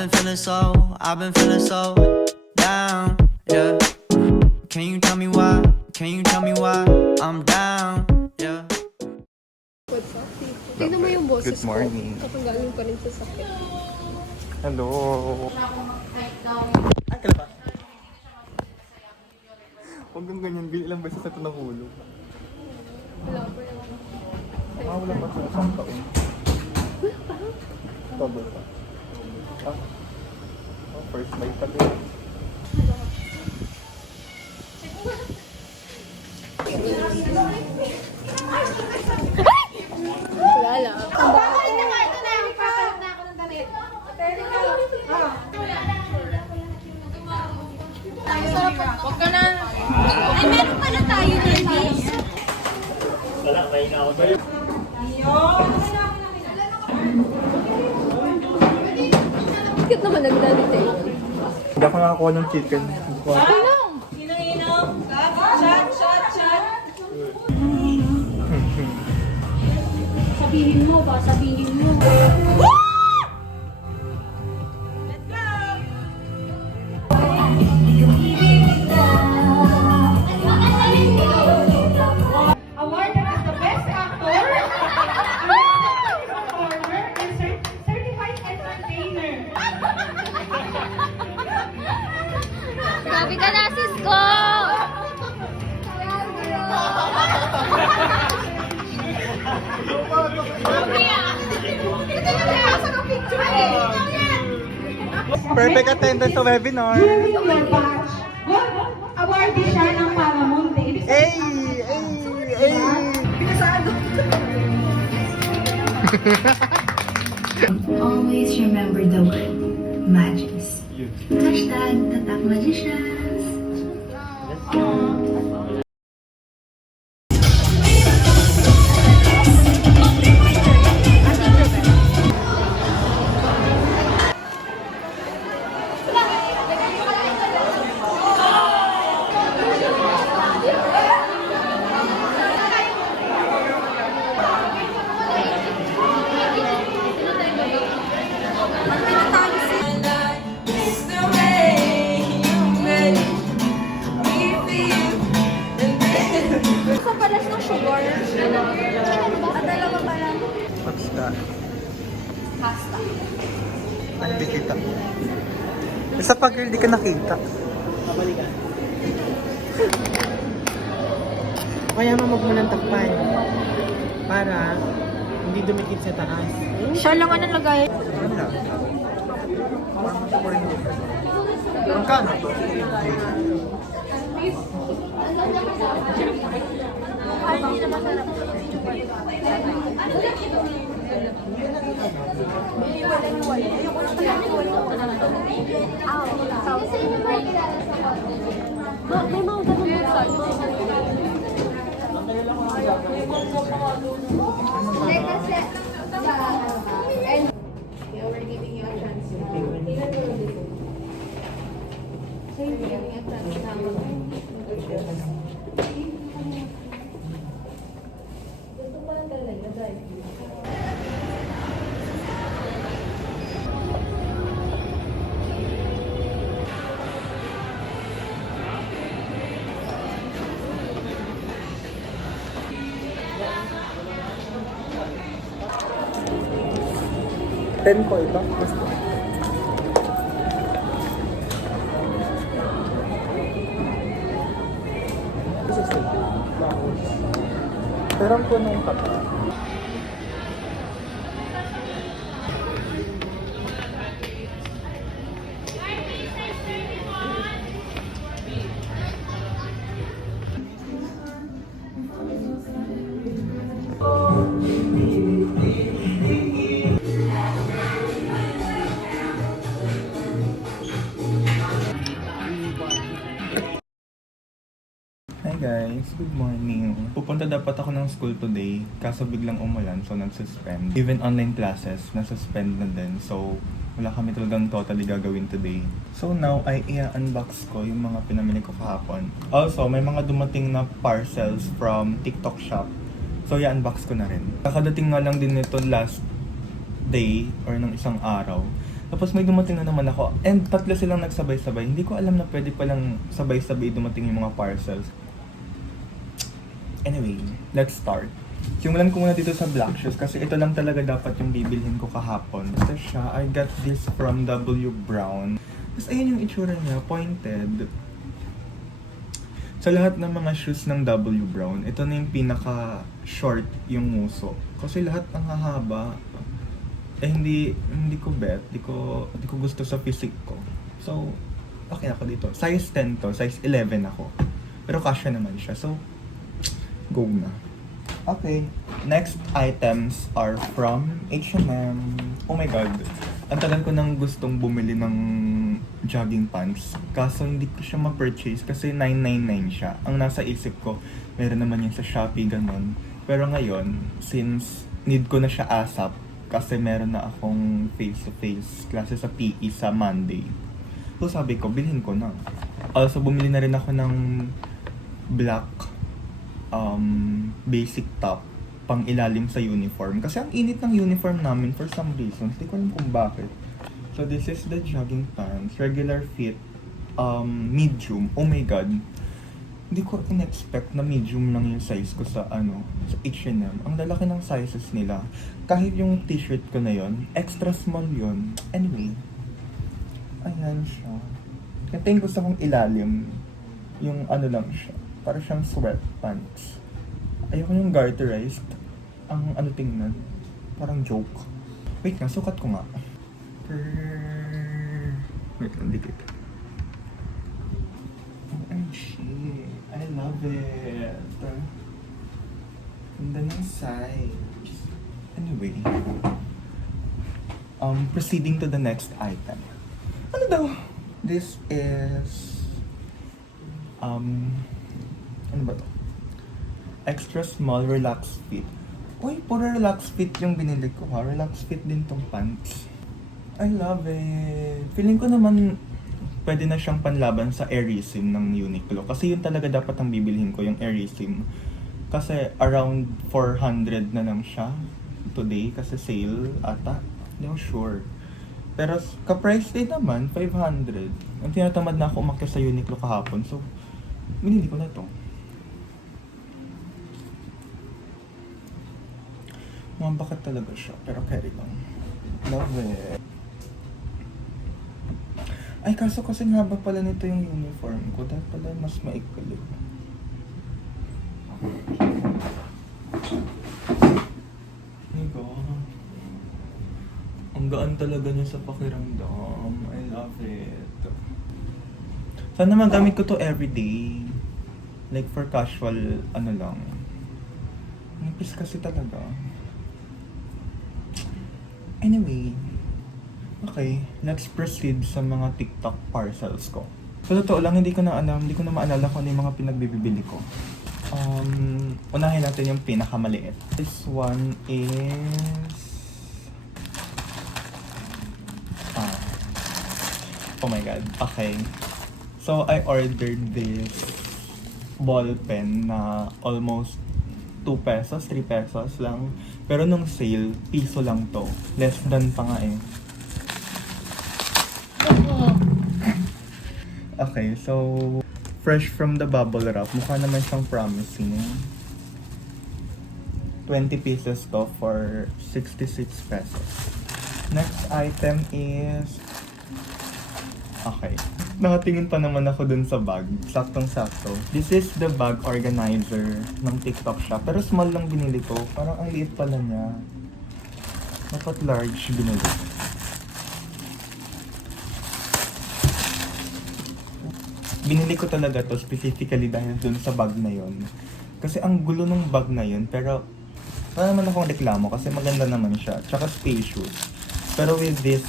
I've been feeling so down, yeah. Can you tell me why? Can you tell me why I'm down, yeah. What's up, Tito? Tignan mo yung boses Good morning. ko. Kapag galing pa rin sa sakit. Hello. Ay, kala pa. Huwag kang ganyan. Ilang beses na ito nahulog. Wala pa yun. Wala pa sa isang taon. October pa. First night pa din. Wala lang. Huwag ka na. Ay, meron pala tayo din, guys. Wala, may na ako. Bakit naman nagdalit eh? Hindi ako nakakuha ng chicken. Sino inom? Shot, shot, shot. Sabihin mo ba? Sabihin mo. Award as the best actor, performer, and certified entertainer. Grabe ka na, Cisco! Perfect attendance sa webinar. During your batch, awardee siya ng Paramonte. Hey! Hey! Always remember the word magis. Hashtag Tatak Magicians. Kapalas ng sugar. Dalawa pa lang. Pasta. Pasta. Hindi kita. Isa pa girl, di ka nakita. Kaya mamag mo ng takpan para hindi dumikit sa taas. Siya lang ang nalagay. Wala. Parang gusto ko rin yun. Ang kano to? May mga ganun sa Ten ko ito. Basta. Perang ko nung kata. Hi guys, good morning. Pupunta dapat ako ng school today, kaso biglang umulan so nag-suspend. Even online classes, nasuspend na din. So, wala kami talagang totally gagawin today. So now, ay i-unbox ko yung mga pinamili ko kahapon. Also, may mga dumating na parcels from TikTok shop. So, i-unbox ko na rin. Kakadating nga lang din nito last day or ng isang araw. Tapos may dumating na naman ako. And 3 silang nagsabay-sabay. Hindi ko alam na pwede palang sabay-sabay dumating yung mga parcels. Anyway, let's start. Simulan ko muna dito sa black shoes kasi ito lang talaga dapat yung bibilhin ko kahapon. Ito siya, I got this from W. Brown. Tapos ayun yung itsura niya, pointed. Sa lahat ng mga shoes ng W. Brown, ito na yung pinaka-short yung muso. Kasi lahat ng hahaba, hindi ko bet, hindi ko gusto sa physique ko. So, okay ako dito. Size 10 to, size 11 ako. Pero kasya naman siya, so go na. Okay, next items are from H&M. Oh my god, ang tagal ko nang gustong bumili ng jogging pants. Kaso hindi ko siya ma-purchase kasi 999 siya. Ang nasa isip ko, meron naman yun sa Shopee, ganun. Pero ngayon, since need ko na siya ASAP, kasi meron na akong face-to-face klase sa PE sa Monday. So sabi ko, bilhin ko na. Also, bumili na rin ako ng black basic top pang ilalim sa uniform. Kasi ang init ng uniform namin for some reasons. Hindi ko alam kung bakit. So this is the jogging pants. Regular fit. Medium. Oh my god. Hindi ko in-expect na medium lang yung size ko sa sa H&M. Ang lalaki ng sizes nila. Kahit yung t-shirt ko na yon, extra small yon. Anyway. Ayan siya. Ito yung gusto kong ilalim. Yung lang siya. Para siyang sweatpants. Ayoko yung garterized. Ang tingnan. Parang joke. Wait nga, sukat ko nga. Wait lang, dikit. OMG. I love it. Ganda ng size. Anyway. Proceeding to the next item. Ano daw? This is... ano ba to? Extra small relax fit. Uy, puro relax fit yung binili ko ha. Relax fit din tong pants. I love it. Feeling ko naman pwede na siyang panlaban sa Airism ng Uniqlo. Kasi yun talaga dapat ang bibilhin ko, yung Airism. Kasi around 400 na lang siya today kasi sale ata. Hindi ako sure. Pero ka-price din naman, 500. Ang tinatamad na ako umakyat sa Uniqlo kahapon. So, binili ko na to. Mabakat talaga siya, pero carry lang. Love it. Ay, kaso kasi haba pala nito yung uniform ko. Dahil pala mas maikli. Nigo. Ang gaan talaga niya sa pakiramdam. I love it. Sana magamit ko to everyday. Like for casual, lang. Nipis kasi talaga. Anyway, okay, let's proceed sa mga TikTok parcels ko. Sa totoo lang, hindi ko na maalala kung ano yung mga pinagbibili ko. Unahin natin yung pinakamaliit. This one is... oh my god, okay. So, I ordered this ball pen na almost 2 pesos, 3 pesos lang. Pero nung sale, piso lang to. Less than pa nga eh. Okay, so fresh from the bubble wrap. Mukha naman siyang promising. 20 pieces to for 66 pesos. Next item is... okay. Nakatingin pa naman ako dun sa bag. Saktong-sakto. This is the bag organizer ng TikTok shop. Pero small lang binili ko. Parang ang liit pala niya. Dapat large binili. Binili ko talaga to specifically dahil dun sa bag na yon. Kasi ang gulo ng bag na yun. Pero wala naman akong reklamo kasi maganda naman siya. Tsaka spacious. Pero with this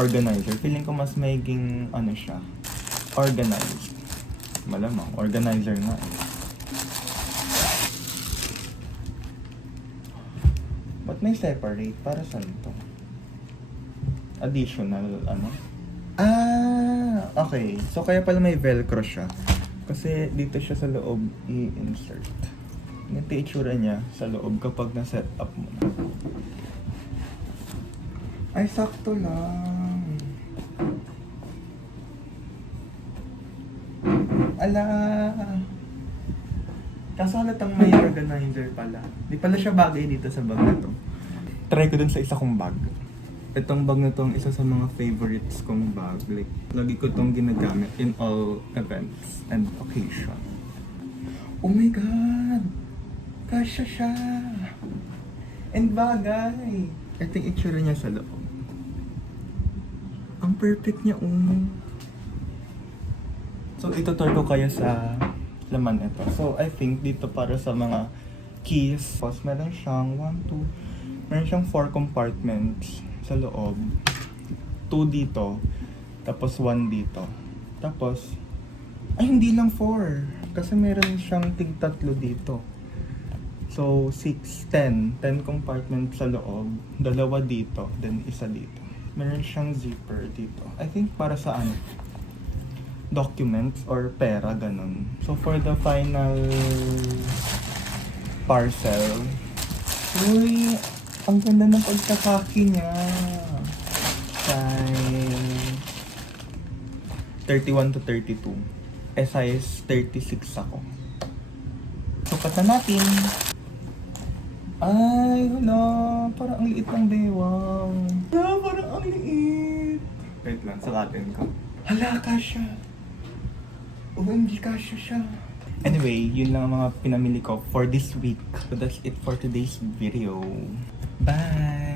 organizer, feeling ko mas maging siya, organized. Malamang, organizer nga eh. Ba't may separate? Para saan to? Additional, okay. So, kaya pala may velcro siya. Kasi dito siya sa loob i-insert. Ganito yung itsura niya sa loob kapag na-set up mo na. Ay, sakto lang. Ala. Kaso halatang may organizer pala. Di pala siya bagay dito sa bag na to. Try ko dun sa isa kong bag. Itong bag na to ang isa sa mga favorites kong bag. Like, lagi ko tong ginagamit in all events and occasion. Oh my God! Kasya siya! And bagay! Ito yung itsura niya sa loob. Ang perfect niya, So, itutur ko kayo sa laman ito. So, I think dito para sa mga keys. Tapos, meron siyang 4 compartments sa loob. 2 dito. Tapos, 1 dito. Tapos, ay, hindi lang 4. Kasi meron siyang tig-3 dito. So, 6, 10. 10 compartments sa loob. 2 dito. Then, isa dito. Meron siyang zipper dito. I think para sa documents or pera, ganun. So, for the final parcel, uy, ang ganda ng pagkakaki niya. Size 31 to 32. Size 36 ako. Sukatan natin. Ay, hala, parang ang liit ng bewang. Hala, parang ang liit. Wait lang, sukatin ko. Hala, kasya. OMG, kasya siya. Anyway, yun lang ang mga pinamili ko for this week. So that's it for today's video. Bye!